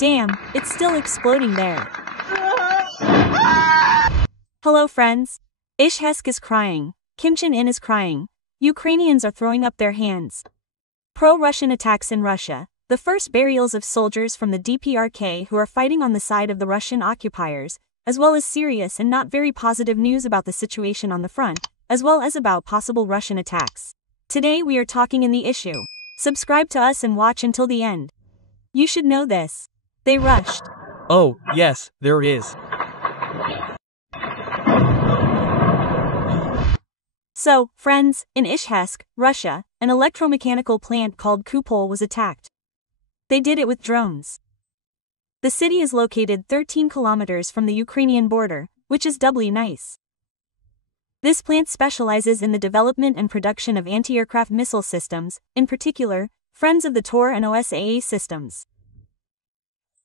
Damn, it's still exploding there. Hello friends. Iževsk is crying. Kim Jong-un is crying. Ukrainians are throwing up their hands. Pro-Russian attacks in Russia. The first burials of soldiers from the DPRK who are fighting on the side of the Russian occupiers, as well as serious and not very positive news about the situation on the front, as well as about possible Russian attacks. Today we are talking in the issue. Subscribe to us and watch until the end. You should know this. They rushed. Oh, yes, there is. So, friends, in Iževsk, Russia, an electromechanical plant called Kupol was attacked. They did it with drones. The city is located 13 kilometers from the Ukrainian border, which is doubly nice. This plant specializes in the development and production of anti-aircraft missile systems, in particular, Friends of the Tor and OSAA systems.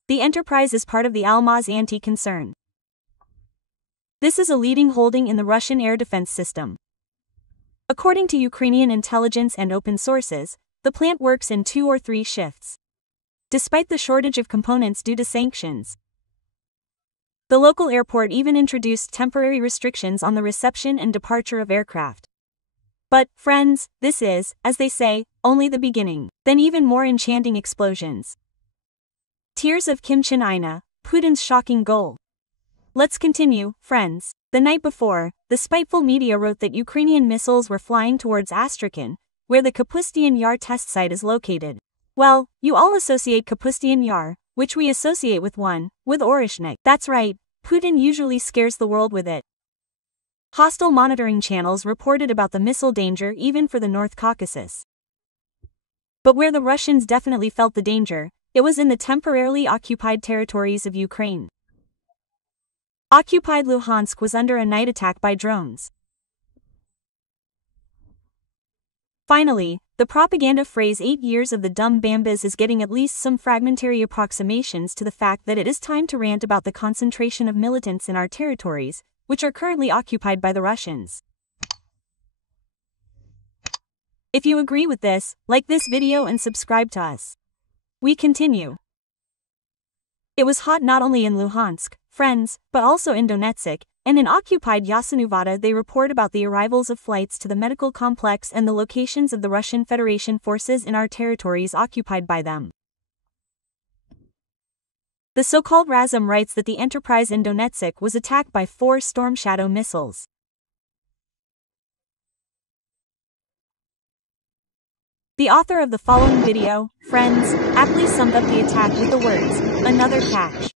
The enterprise is part of the Almaz anti-concern. This is a leading holding in the Russian air defense system. According to Ukrainian intelligence and open sources, the plant works in 2 or 3 shifts. Despite the shortage of components due to sanctions, the local airport even introduced temporary restrictions on the reception and departure of aircraft. But, friends, this is, as they say, only the beginning. Then even more enchanting explosions. Tears of Kim Jong-un, Putin's shocking goal. Let's continue, friends. The night before, the spiteful media wrote that Ukrainian missiles were flying towards Astrakhan, where the Kapustin Yar test site is located. Well, you all associate Kapustin Yar, which we associate with Orishnik. That's right, Putin usually scares the world with it. Hostile monitoring channels reported about the missile danger even for the North Caucasus. But where the Russians definitely felt the danger, it was in the temporarily occupied territories of Ukraine. Occupied Luhansk was under a night attack by drones. Finally, the propaganda phrase 8 years of the dumb Bambas is getting at least some fragmentary approximations to the fact that it is time to rant about the concentration of militants in our territories, which are currently occupied by the Russians. If you agree with this, like this video and subscribe to us. We continue. It was hot not only in Luhansk, friends, but also in Donetsk, and in occupied Yasenuvata they report about the arrivals of flights to the medical complex and the locations of the Russian Federation forces in our territories occupied by them. The so-called Razum writes that the enterprise in Donetsk was attacked by 4 Storm Shadow missiles. The author of the following video, friends, aptly summed up the attack with the words, "Another catch."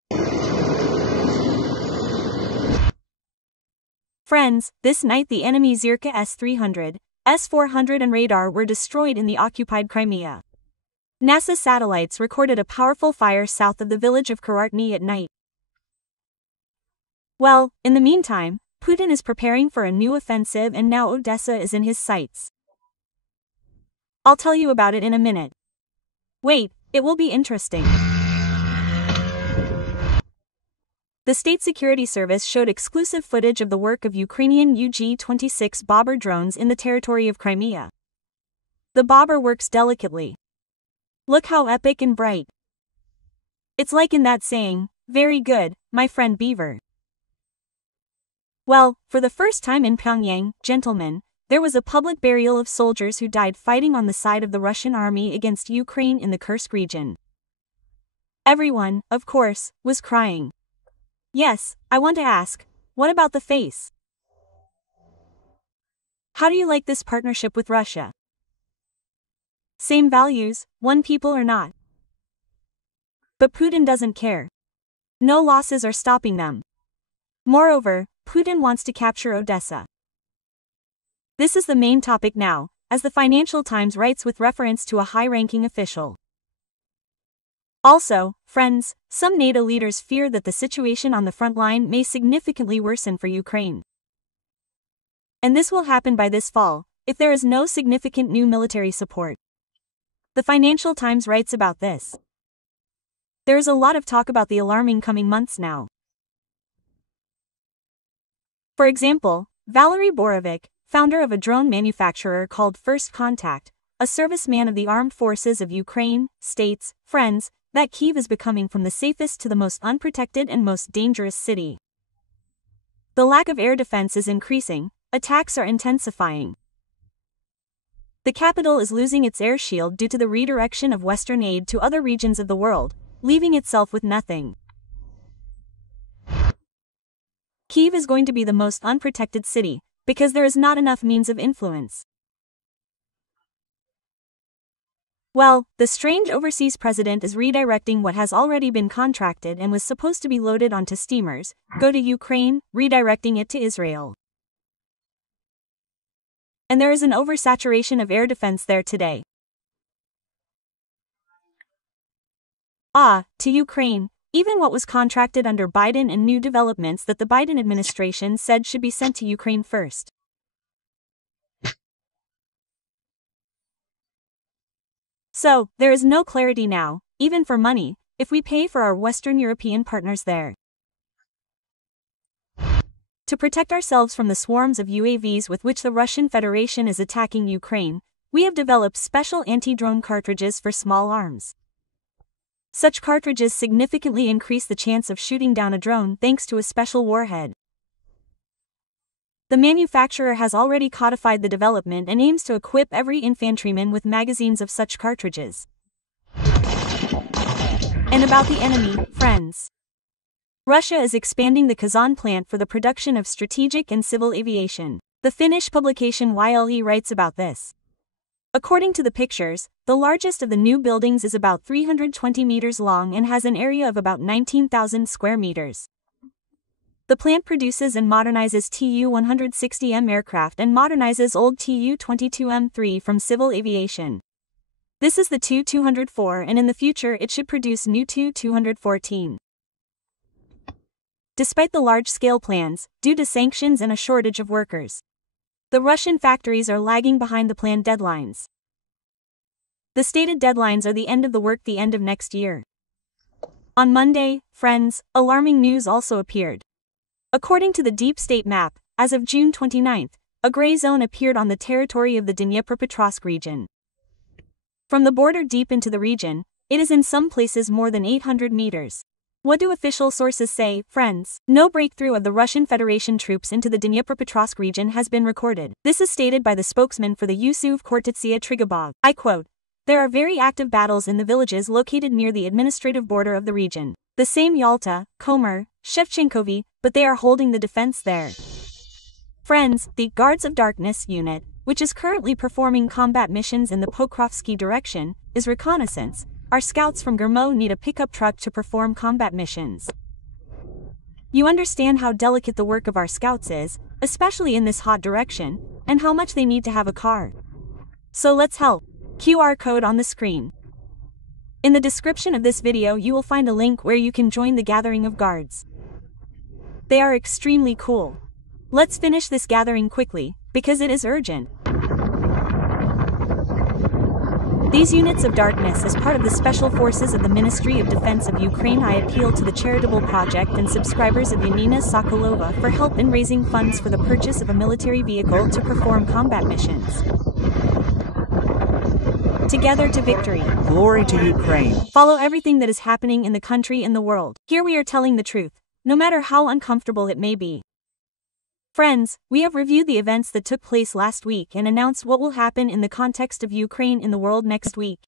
Friends, this night the enemy Zirka S-300, S-400 and radar were destroyed in the occupied Crimea. NASA satellites recorded a powerful fire south of the village of Karatny at night. Well, in the meantime, Putin is preparing for a new offensive and now Odessa is in his sights. I'll tell you about it in a minute. Wait, it will be interesting. The State Security Service showed exclusive footage of the work of Ukrainian UG-26 bomber drones in the territory of Crimea. The bomber works delicately. Look how epic and bright. It's like in that saying, "Very good, my friend Beaver." Well, for the first time in Pyongyang, gentlemen, there was a public burial of soldiers who died fighting on the side of the Russian army against Ukraine in the Kursk region. Everyone, of course, was crying. Yes, I want to ask, what about the face? How do you like this partnership with Russia? Same values, one people or not? But Putin doesn't care. No losses are stopping them. Moreover, Putin wants to capture Odessa. This is the main topic now, as the Financial Times writes with reference to a high-ranking official. Also, friends, some NATO leaders fear that the situation on the front line may significantly worsen for Ukraine. And this will happen by this fall, if there is no significant new military support. The Financial Times writes about this. There is a lot of talk about the alarming coming months now. For example, Valery Borovic, founder of a drone manufacturer called First Contact, a serviceman of the armed forces of Ukraine, states, friends, that Kyiv is becoming from the safest to the most unprotected and most dangerous city. The lack of air defense is increasing, attacks are intensifying. The capital is losing its air shield due to the redirection of Western aid to other regions of the world, leaving itself with nothing. Kyiv is going to be the most unprotected city, because there is not enough means of influence. Well, the strange overseas president is redirecting what has already been contracted and was supposed to be loaded onto steamers, go to Ukraine, redirecting it to Israel. And there is an oversaturation of air defense there today. To Ukraine, even what was contracted under Biden and new developments that the Biden administration said should be sent to Ukraine first. So, there is no clarity now, even for money, if we pay for our Western European partners there. To protect ourselves from the swarms of UAVs with which the Russian Federation is attacking Ukraine, we have developed special anti-drone cartridges for small arms. Such cartridges significantly increase the chance of shooting down a drone thanks to a special warhead. The manufacturer has already codified the development and aims to equip every infantryman with magazines of such cartridges. And about the enemy, friends. Russia is expanding the Kazan plant for the production of strategic and civil aviation. The Finnish publication YLE writes about this. According to the pictures, the largest of the new buildings is about 320 meters long and has an area of about 19,000 square meters. The plant produces and modernizes Tu-160M aircraft and modernizes old Tu-22M3 from civil aviation. This is the Tu-204 and in the future it should produce new Tu-214. Despite the large-scale plans, due to sanctions and a shortage of workers, the Russian factories are lagging behind the planned deadlines. The stated deadlines are the end of the work the end of next year. On Monday, friends, alarming news also appeared. According to the Deep State map, as of June 29, a gray zone appeared on the territory of the Dnipropetrovsk region. From the border deep into the region, it is in some places more than 800 meters. What do official sources say, friends? No breakthrough of the Russian Federation troops into the Dnipropetrovsk region has been recorded. This is stated by the spokesman for the Yusuf Kortitsia Trigabov. I quote, "There are very active battles in the villages located near the administrative border of the region. The same Yalta, Komer, Shevchenkovy, but they are holding the defense there." Friends, the Guards of Darkness unit, which is currently performing combat missions in the Pokrovsky direction, is reconnaissance. Our scouts from Gurmo need a pickup truck to perform combat missions. You understand how delicate the work of our scouts is, especially in this hot direction, and how much they need to have a car. So let's help. QR code on the screen. In the description of this video you will find a link where you can join the gathering of guards. They are extremely cool. Let's finish this gathering quickly, because it is urgent. These units of darkness as part of the special forces of the Ministry of Defense of Ukraine. I appeal to the charitable project and subscribers of Yanina Sokolova for help in raising funds for the purchase of a military vehicle to perform combat missions. Together to victory. Glory to Ukraine. Follow everything that is happening in the country and the world. Here we are telling the truth, no matter how uncomfortable it may be. Friends, we have reviewed the events that took place last week and announced what will happen in the context of Ukraine in the world next week.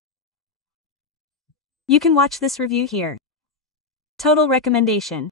You can watch this review here. Total recommendation.